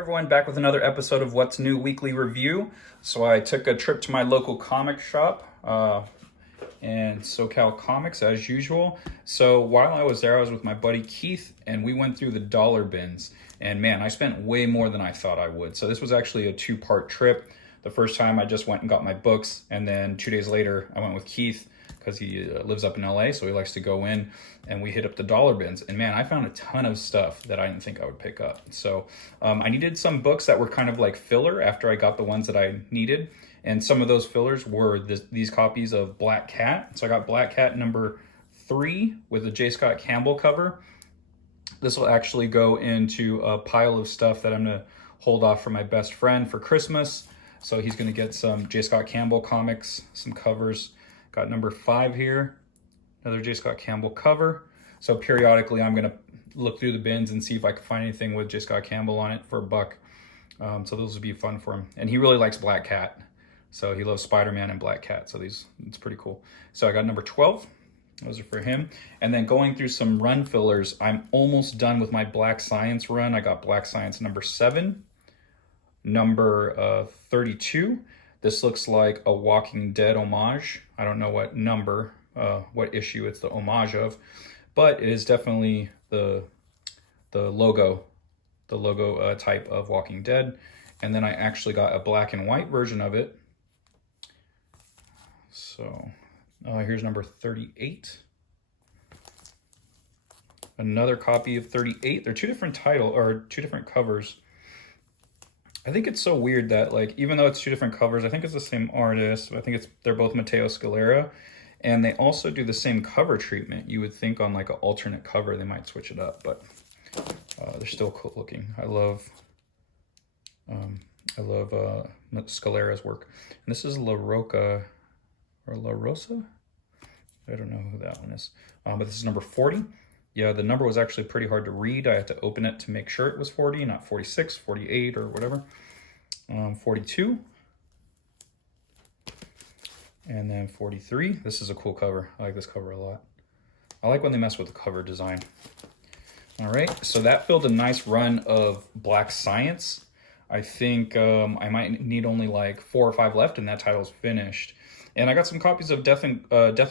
everyone, back with another episode of What's New Weekly Review. So I took a trip to my local comic shop and SoCal Comics as usual. So while I was there, I was with my buddy Keith and we went through the dollar bins. And man, I spent way more than I thought I would. So this was actually a two-part trip. The first time I just went and got my books, and then 2 days later I went with Keith because he lives up in LA, so he likes to go in, and we hit up the dollar bins. And man, I found a ton of stuff that I didn't think I would pick up. So I needed some books that were kind of like filler after I got the ones that I needed. And some of those fillers were these copies of Black Cat. So I got Black Cat number 3 with a J. Scott Campbell cover. This will actually go into a pile of stuff that I'm gonna hold off for my best friend for Christmas. So he's gonna get some J. Scott Campbell comics, some covers. Got number 5 here, another J. Scott Campbell cover. So periodically I'm gonna look through the bins and see if I can find anything with J. Scott Campbell on it for $1. So those would be fun for him. And he really likes Black Cat. So he loves Spider-Man and Black Cat. So it's pretty cool. So I got number 12. Those are for him. And then going through some run fillers, I'm almost done with my Black Science run. I got Black Science number 7, number 32. This looks like a Walking Dead homage. I don't know what number, what issue it's the homage of, but it is definitely the logo type of Walking Dead. And then I actually got a black and white version of it. So here's number 38. Another copy of 38. They're two different two different covers. I think it's so weird that, like, even though it's two different covers, I think it's the same artist. I think they're both Matteo Scalera, and they also do the same cover treatment. You would think on like an alternate cover they might switch it up, but they're still cool looking. I love Scalera's work. And this is La Roca or La Rosa. I don't know who that one is, but this is number 40. Yeah, the number was actually pretty hard to read. I had to open it to make sure it was 40, not 46, 48, or whatever. 42. And then 43. This is a cool cover. I like this cover a lot. I like when they mess with the cover design. All right, so that filled a nice run of Black Science. I think I might need only like 4 or 5 left, and that title's finished. And I got some copies of Death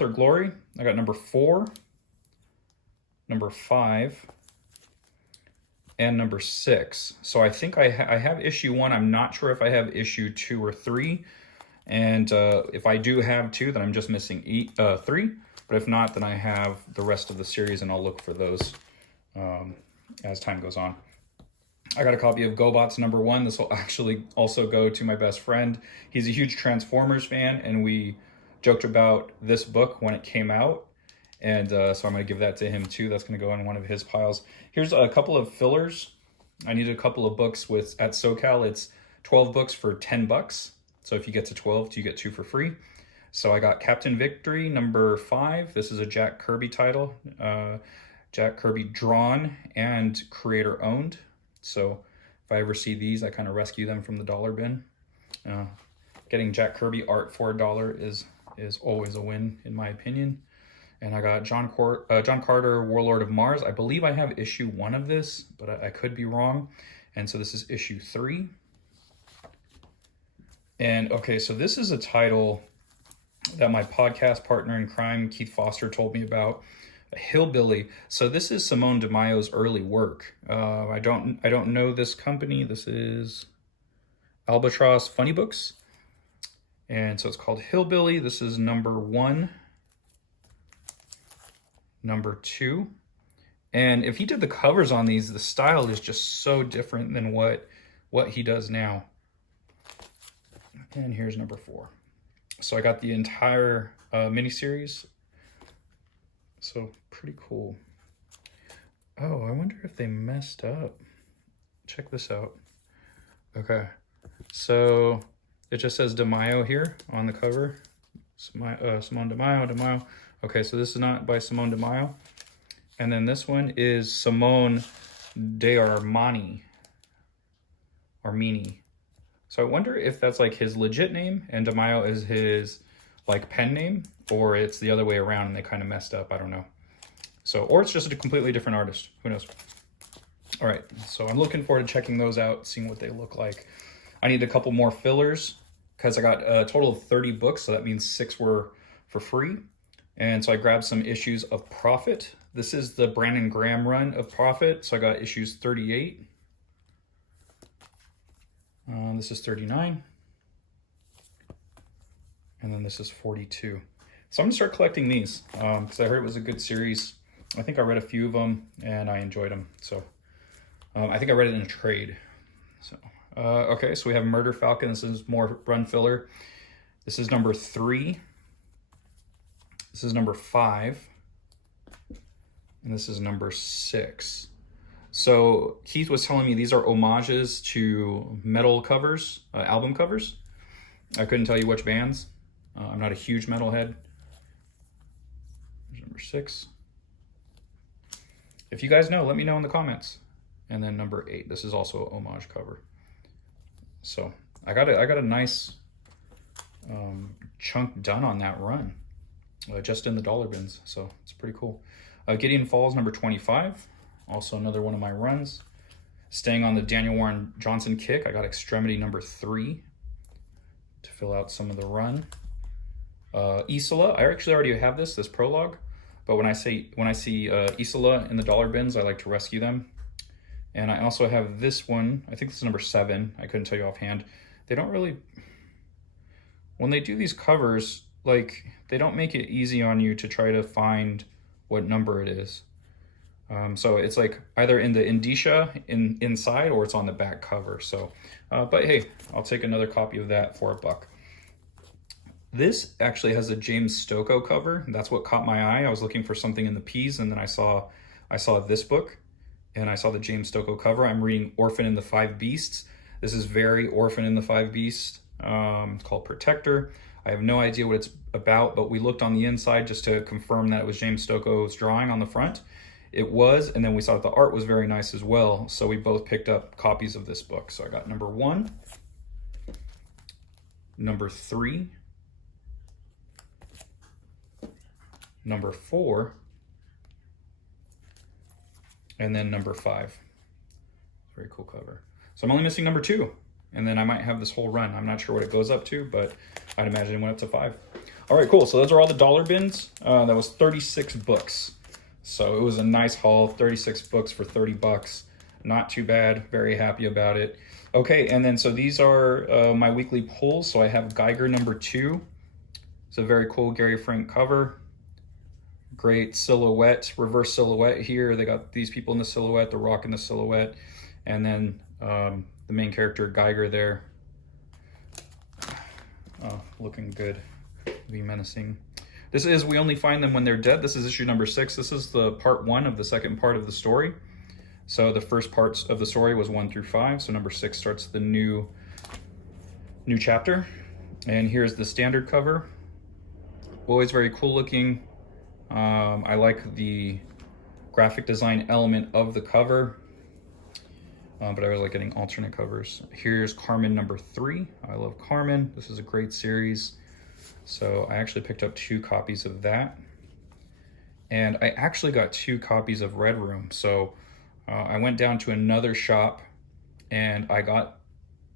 or Glory. I got number 4. Number 5, and number 6. So I think I have issue 1. I'm not sure if I have issue 2 or 3. And if I do have 2, then I'm just missing 3. But if not, then I have the rest of the series, and I'll look for those as time goes on. I got a copy of GoBots number 1. This will actually also go to my best friend. He's a huge Transformers fan, and we joked about this book when it came out. And so I'm going to give that to him too. That's going to go in one of his piles. Here's a couple of fillers. I needed a couple of books at SoCal. It's 12 books for $10. So if you get to 12, you get 2 for free. So I got Captain Victory number 5. This is a Jack Kirby title. Jack Kirby drawn and creator owned. So if I ever see these, I kind of rescue them from the dollar bin. Getting Jack Kirby art for $1 is always a win, in my opinion. And I got John Carter, Warlord of Mars. I believe I have issue 1 of this, but I could be wrong. And so this is issue 3. And okay, so this is a title that my podcast partner in crime, Keith Foster, told me about. Hillbilly. So this is Simone DeMaio's early work. I don't know this company. This is Albatross Funny Books. And so it's called Hillbilly. This is number 1. Number 2. And if he did the covers on these, the style is just so different than what he does now. And here's number 4. So I got the entire miniseries. So pretty cool. Oh, I wonder if they messed up. Check this out. Okay, so it just says DeMaio here on the cover. Simone DeMaio. Okay, so this is not by Simone DeMaio. And then this one is Simone Armini. So I wonder if that's like his legit name and DeMaio is his like pen name, or it's the other way around and they kind of messed up. I don't know. So, or it's just a completely different artist. Who knows? All right, so I'm looking forward to checking those out, seeing what they look like. I need a couple more fillers because I got a total of 30 books, so that means 6 were for free. And so I grabbed some issues of Prophet. This is the Brandon Graham run of Prophet, so I got issues 38. This is 39. And then this is 42. So I'm gonna start collecting these because I heard it was a good series. I think I read a few of them and I enjoyed them. So I think I read it in a trade. So okay, so we have Murder Falcon. This is more run filler. This is number 3. This is number 5. And this is number 6. So Keith was telling me these are homages to metal covers, album covers. I couldn't tell you which bands. I'm not a huge metalhead. There's number 6. If you guys know, let me know in the comments. And then number 8. This is also a homage cover. So I got a nice chunk done on that run, just in the dollar bins. So it's pretty cool. Gideon Falls number 25. Also another one of my runs. Staying on the Daniel Warren Johnson kick, I got Extremity number 3 to fill out some of the run. Isola, I actually already have this prologue, but when I see Isola in the dollar bins, I like to rescue them. And I also have this one, I think this is number 7. I couldn't tell you offhand. They don't really, when they do these covers, like, they don't make it easy on you to try to find what number it is. So it's like either in the indicia inside or it's on the back cover. So, but hey, I'll take another copy of that for $1. This actually has a James Stokoe cover. That's what caught my eye. I was looking for something in the P's, and then I saw this book, and I saw the James Stokoe cover. I'm reading Orphan and the Five Beasts. This is very Orphan and the Five Beasts. It's called Protector. I have no idea what it's about, but we looked on the inside just to confirm that it was James Stokoe's drawing on the front. It was, and then we saw that the art was very nice as well, so we both picked up copies of this book. So I got number 1, number 3, number 4, and then number 5. Very cool cover. So I'm only missing number 2, and then I might have this whole run. I'm not sure what it goes up to, but I'd imagine it went up to 5. All right, cool. So those are all the dollar bins. That was 36 books. So it was a nice haul, 36 books for $30. Not too bad, very happy about it. Okay, and then so these are my weekly pulls. So I have Geiger number 2. It's a very cool Gary Frank cover. Great silhouette, reverse silhouette here. They got these people in the silhouette, the Rock in the silhouette, and then the main character Geiger there. Looking good, be menacing. This is We Only Find Them When They're Dead. This is issue number 6. This is the part 1 of the second part of the story. So the first parts of the story was 1 through 5. So number 6 starts the new chapter. And here's the standard cover. Always very cool looking. I like the graphic design element of the cover. But I really like getting alternate covers. Here's Karmen number 3. I love Karmen. This is a great series. So I actually picked up 2 copies of that. And I actually got 2 copies of Red Room. So I went down to another shop and I got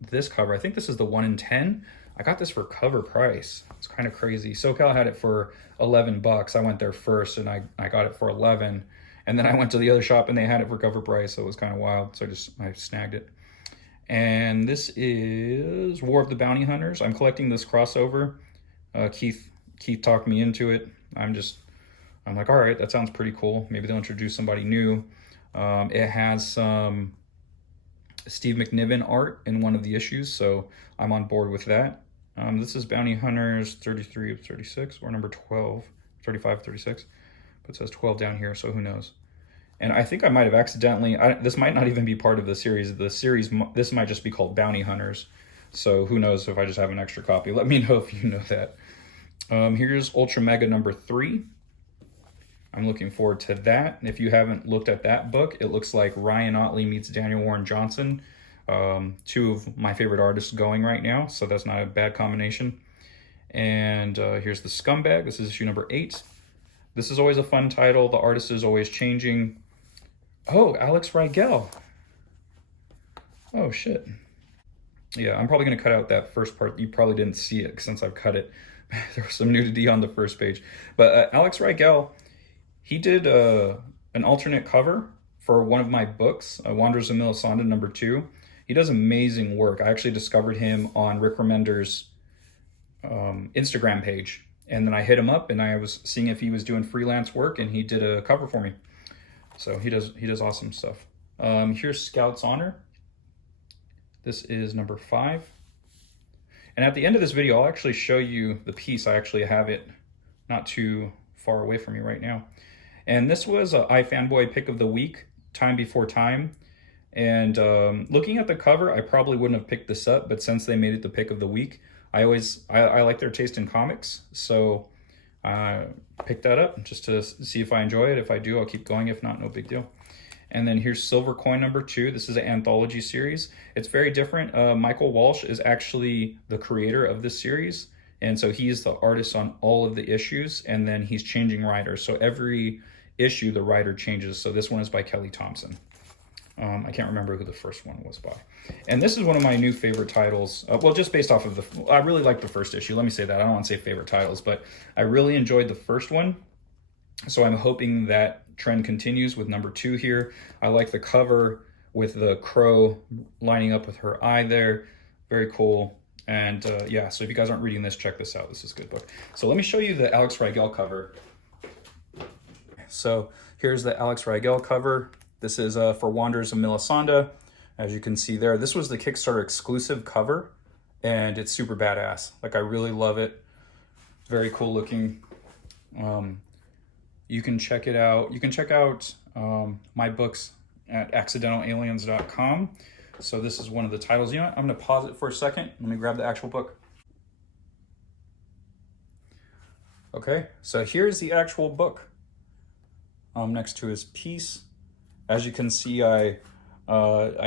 this cover. I think this is the 1 in 10. I got this for cover price. It's kind of crazy. SoCal had it for $11. I went there first and I got it for 11. And then I went to the other shop and they had it for cover price. So it was kind of wild. So I snagged it. And this is War of the Bounty Hunters. I'm collecting this crossover. Keith talked me into it. I'm like, all right, that sounds pretty cool. Maybe they'll introduce somebody new. It has some Steve McNiven art in one of the issues, so I'm on board with that. This is Bounty Hunters 33 of 36, or number 12, 35 of 36, but it says 12 down here, so who knows. And I think I might have accidentally, this might not even be part of the series. This might just be called Bounty Hunters. So who knows if I just have an extra copy. Let me know if you know that. Here's Ultra Mega number 3. I'm looking forward to that. If you haven't looked at that book, it looks like Ryan Ottley meets Daniel Warren Johnson. 2 of my favorite artists going right now, so that's not a bad combination. And here's the Scumbag. This is issue number 8. This is always a fun title. The artist is always changing. Oh, Alex Rigel. Oh, shit. Yeah, I'm probably going to cut out that first part. You probably didn't see it since I've cut it. There was some nudity on the first page. But Alex Rigel, he did an alternate cover for one of my books, Wanderers of Melisanda #2. He does amazing work. I actually discovered him on Rick Remender's Instagram page. And then I hit him up and I was seeing if he was doing freelance work, and he did a cover for me. So he does awesome stuff. Here's Scout's Honor. This is #5. And at the end of this video, I'll actually show you the piece. I actually have it not too far away from me right now. And this was a iFanboy pick of the week, Time Before Time. And looking at the cover, I probably wouldn't have picked this up, but since they made it the pick of the week, I like their taste in comics. So I picked that up just to see if I enjoy it. If I do, I'll keep going. If not, no big deal. And then here's Silver Coin #2. This is an anthology series. It's very different. Michael Walsh is actually the creator of this series. And so he's the artist on all of the issues, and then he's changing writers. So every issue, the writer changes. So this one is by Kelly Thompson. I can't remember who the first one was by. And this is one of my new favorite titles. Well, just based off of I really liked the first issue. Let me say that. I don't want to say favorite titles, but I really enjoyed the first one. So I'm hoping that trend continues with #2 here. I like the cover with the crow lining up with her eye there. Very cool. And yeah, so if you guys aren't reading this, check this out. This is a good book. So let me show you the Alex Rigel cover. So here's the Alex Rigel cover. This is for Wanderers of Melisanda. As you can see there, this was the Kickstarter exclusive cover, and it's super badass. Like, I really love it. Very cool looking. You can check it out. You can check out my books at accidentalaliens.com. So this is one of the titles. You know what? I'm going to pause it for a second. Let me grab the actual book. Okay, so here's the actual book next to his piece. As you can see, I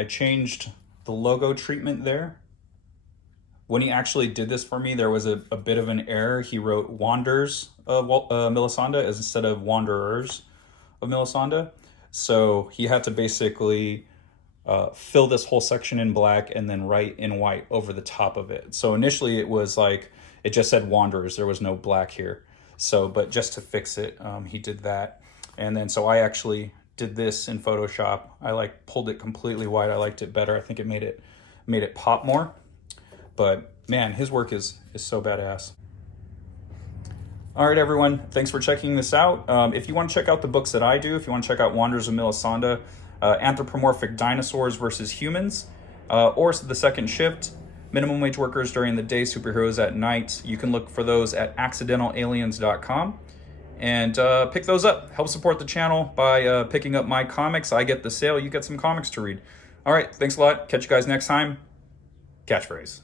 changed the logo treatment there. When he actually did this for me, there was a bit of an error. He wrote Wanders of Melisanda instead of Wanderers of Melisanda. So he had to basically fill this whole section in black and then write in white over the top of it. So initially it was like, it just said Wanderers. There was no black here. So, but just to fix it, he did that. And then, so I actually did this in Photoshop. I like pulled it completely white. I liked it better. I think it made it pop more. But man, his work is so badass. All right, everyone, thanks for checking this out. If you want to check out the books that I do, if you want to check out Wanderers of Melisanda, Anthropomorphic Dinosaurs versus Humans, or The Second Shift, Minimum Wage Workers During the Day, Superheroes at Night, you can look for those at accidentalaliens.com. And pick those up. Help support the channel by picking up my comics. I get the sale, you get some comics to read. All right, thanks a lot. Catch you guys next time. Catchphrase.